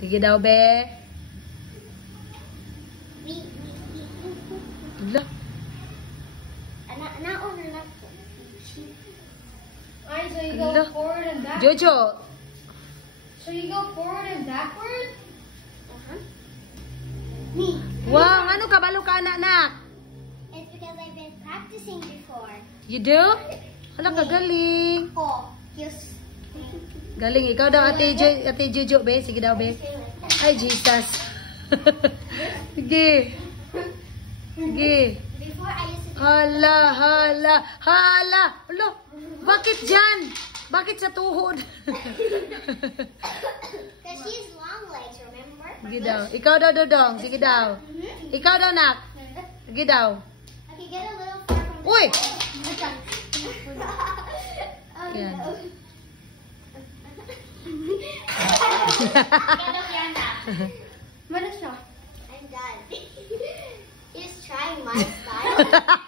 Sige daw, be. Ala. Alright, so you go forward and backward. Jojo. So you go forward and backward? Wow, ano kabalo ka, anak? It's because I've been practicing before. You do? Hala ka, galing. Oh, yes. Galing. Ikaw daw, ate Jojo, be. Sige daw, be. Ay, Jesus. Sige. Sige. Before I used to Hala, hala, hala. Hala, bakit dyan? Bakit sa tuhod? because she's long legs, remember? Sige daw. Ikaw daw, Dodong. Sige daw. Ikaw daw, nak. Sige daw. Okay, get a little far from the Uy! Oh, Yan. no. I'm done. He's trying my style.